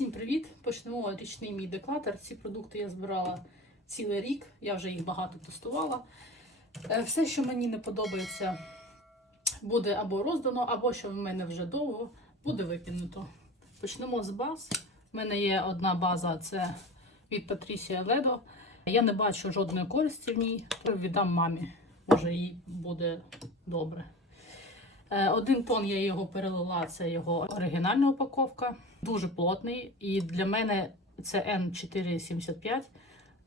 Всім привіт! Почнемо річний мій деклатор. Ці продукти я збирала цілий рік, я вже їх багато тестувала. Е, Все, що мені не подобається, буде або роздано, або що в мене вже довго, буде викинуто. Почнемо з баз. У мене є одна база, це від Патрісія Ледо. Я не бачу жодної користі в ній, то віддам мамі. Може, їй буде добре. Е, Один тон я його перелила, це його оригінальна упаковка, дуже плотний. І для мене це N475,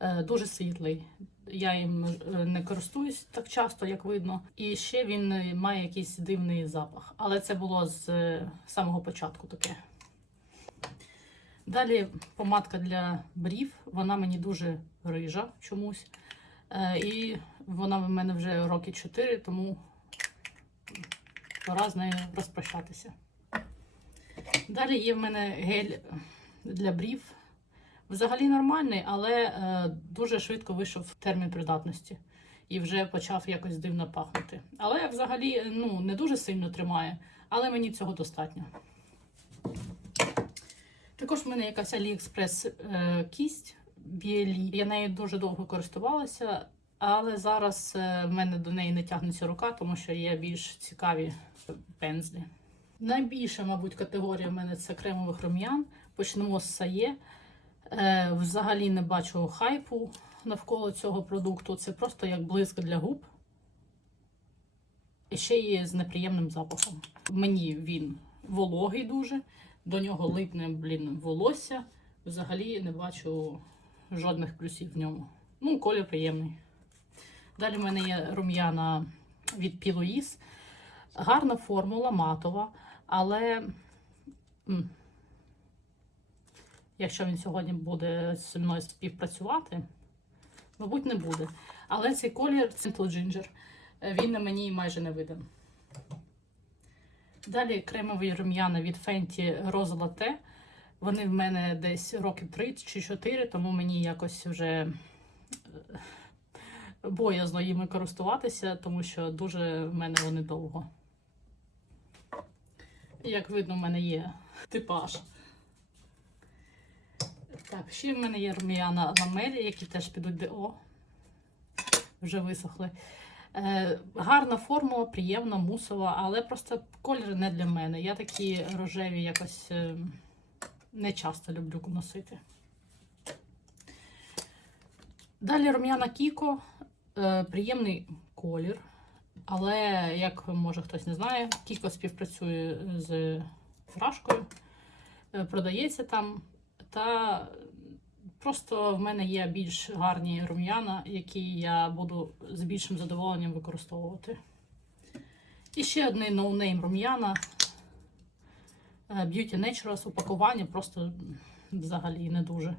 е, дуже світлий. Я їм е, не користуюсь так часто, як видно. І ще він має якийсь дивний запах. Але це було з самого початку таке. Далі помадка для брів, вона мені дуже рижа чомусь. І вона в мене вже роки 4, тому пора з нею розпрощатися. Далі є в мене гель для брів. Взагалі нормальний, але е, дуже швидко вийшов термін придатності і вже почав якось дивно пахнути. Але взагалі ну, не дуже сильно тримає, але мені цього достатньо. Також в мене якась AliExpress е, кість білі. Я нею дуже довго користувалася, але зараз е, в мене до неї не тягнеться рука, тому що є більш цікаві пензлі. Найбільша, мабуть, категорія в мене це кремових рум'ян. Почнемо з сає. Е, взагалі не бачу хайпу навколо цього продукту. Це просто як блиск для губ. І ще є з неприємним запахом. Мені він вологий дуже, до нього липне, блін, волосся. Взагалі не бачу жодних плюсів в ньому. Ну, колір приємний. Далі в мене є рум'яна від Пілоїс. Гарна формула, матова, але якщо він сьогодні буде зі мною співпрацювати, мабуть, не буде. Але цей колір Simple Ginger, е, він на мені майже не виден. Далі кремові рум'яна від Fenty Rose Latte. Вони в мене десь роки 3 чи 4, тому мені якось вже е, боязно їми користуватися, тому що дуже в мене вони довго. Як видно, в мене є типаж. Так, ще в мене є рум'яна ламелі, які теж підуть ДО. Вже висохли. Е, гарна формула, приємна, мусова, але просто колір не для мене. Я такі рожеві якось е, не часто люблю носити. Далі рум'яна Кіко. Е, приємний колір. Але, як може хтось не знає, Кіко співпрацює з фрашкою, е, продається там. Та просто в мене є більш гарні рум'яна, які я буду з більшим задоволенням використовувати. І ще одне ноунейм рум'яна. е, Beauty Naturals упакування просто взагалі не дуже.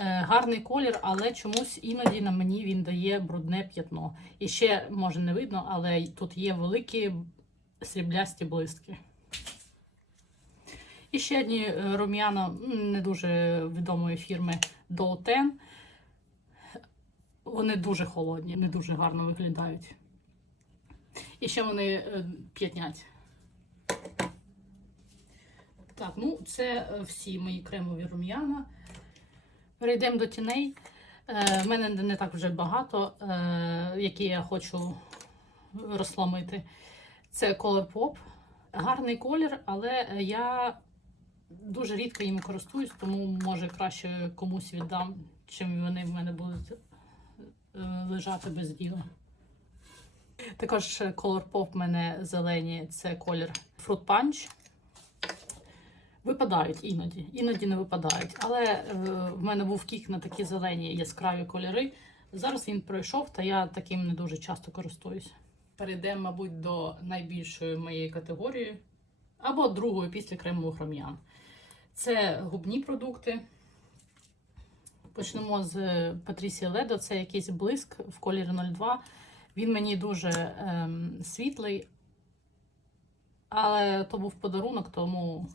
Е, Гарний колір, але чомусь іноді на мені він дає брудне п'ятно. І ще, може, не видно, але тут є великі сріблясті блиски. І ще одні е, рум'яна не дуже відомої фірми Dolten. Вони дуже холодні, не дуже гарно виглядають. І ще вони е, п'ятнять. Так, ну це всі мої кремові рум'яна. Перейдемо до тіней. Е, в мене не так вже багато, е, які я хочу розламити. Це Color Pop. Гарний колір, але я дуже рідко їм користуюсь, тому може краще комусь віддам, чим вони в мене будуть е, лежати без діла. Також Color Pop в мене зелені це колір Fruit Punch. Випадають іноді, іноді не випадають. Але е, в мене був кік на такі зелені яскраві кольори. Зараз він пройшов, та я таким не дуже часто користуюсь. Перейдемо, мабуть, до найбільшої моєї категорії або другої після кремових рум'ян. Це губні продукти. Почнемо з Patricia Ледо. Це якийсь блиск в кольорі 02. Він мені дуже ем, світлий, але то був подарунок, тому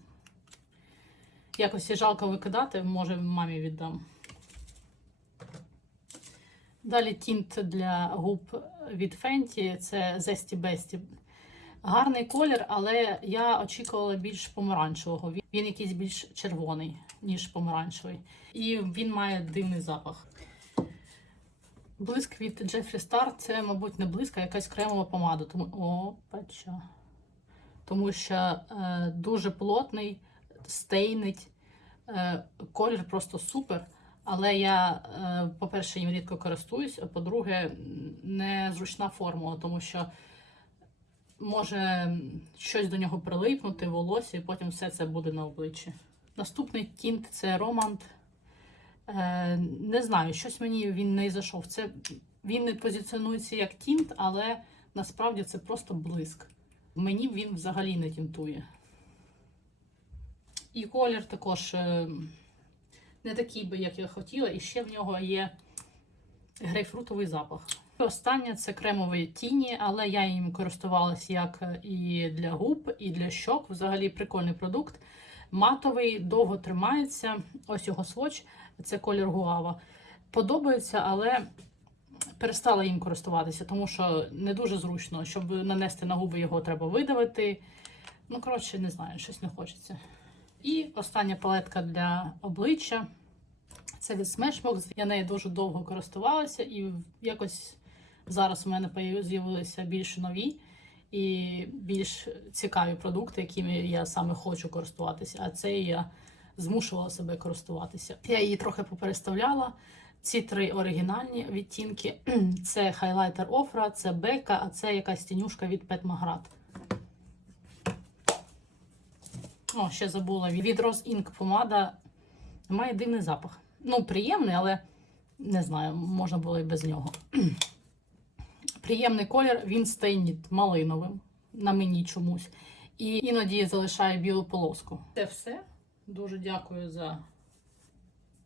якось і жалко викидати, може мамі віддам. Далі тінт для губ від Fenty, це Zesty Bestie. Гарний колір, але я очікувала більш помаранчевого. Він- якийсь більш червоний, ніж помаранчевий. І він має дивний запах. Блиск від Jeffree Star це, мабуть, не блиск, а якась кремова помада. Тому... О, печа. Тому що е, дуже плотний, стейнить. Е, колір просто супер. Але я, е, по-перше, їм рідко користуюсь, а по-друге, незручна формула, тому що може щось до нього прилипнути, волосся, і потім все це буде на обличчі. Наступний тінт це Романт. Е, не знаю, щось мені він не зайшов. Це, він не позиціонується як тінт, але насправді це просто блиск. Мені він взагалі не тінтує. І колір також е, не такий би, як я хотіла, і ще в нього є грейпфрутовий запах. Останнє це кремові тіні, але я їм користувалась як і для губ, і для щок. Взагалі прикольний продукт. Матовий, довго тримається. Ось його своч, це колір гуава. Подобається, але перестала їм користуватися, тому що не дуже зручно. Щоб нанести на губи, його треба видавити. Ну, коротше, не знаю, щось не хочеться. І остання палетка для обличчя. Це від Smashbox. Я нею дуже довго користувалася, і якось зараз у мене з'явилися більш нові і більш цікаві продукти, якими я саме хочу користуватися. А це я змушувала себе користуватися. Я її трохи попереставляла. Ці три оригінальні відтінки: це хайлайтер Офра, це Бека, а це якась тінюшка від Pet О, ще забула. Від Rose Ink помада має дивний запах. Ну, приємний, але не знаю, можна було і без нього. Приємний колір, він стейніт малиновим на мені чомусь. І іноді залишає білу полоску. Це все. Дуже дякую за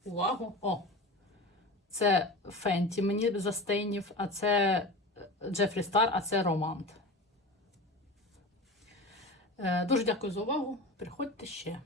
увагу. О! Це Фенті мені застейнів, а це Джефрі Стар, а це Романт. Е, Дуже дякую за увагу. Приходьте ще.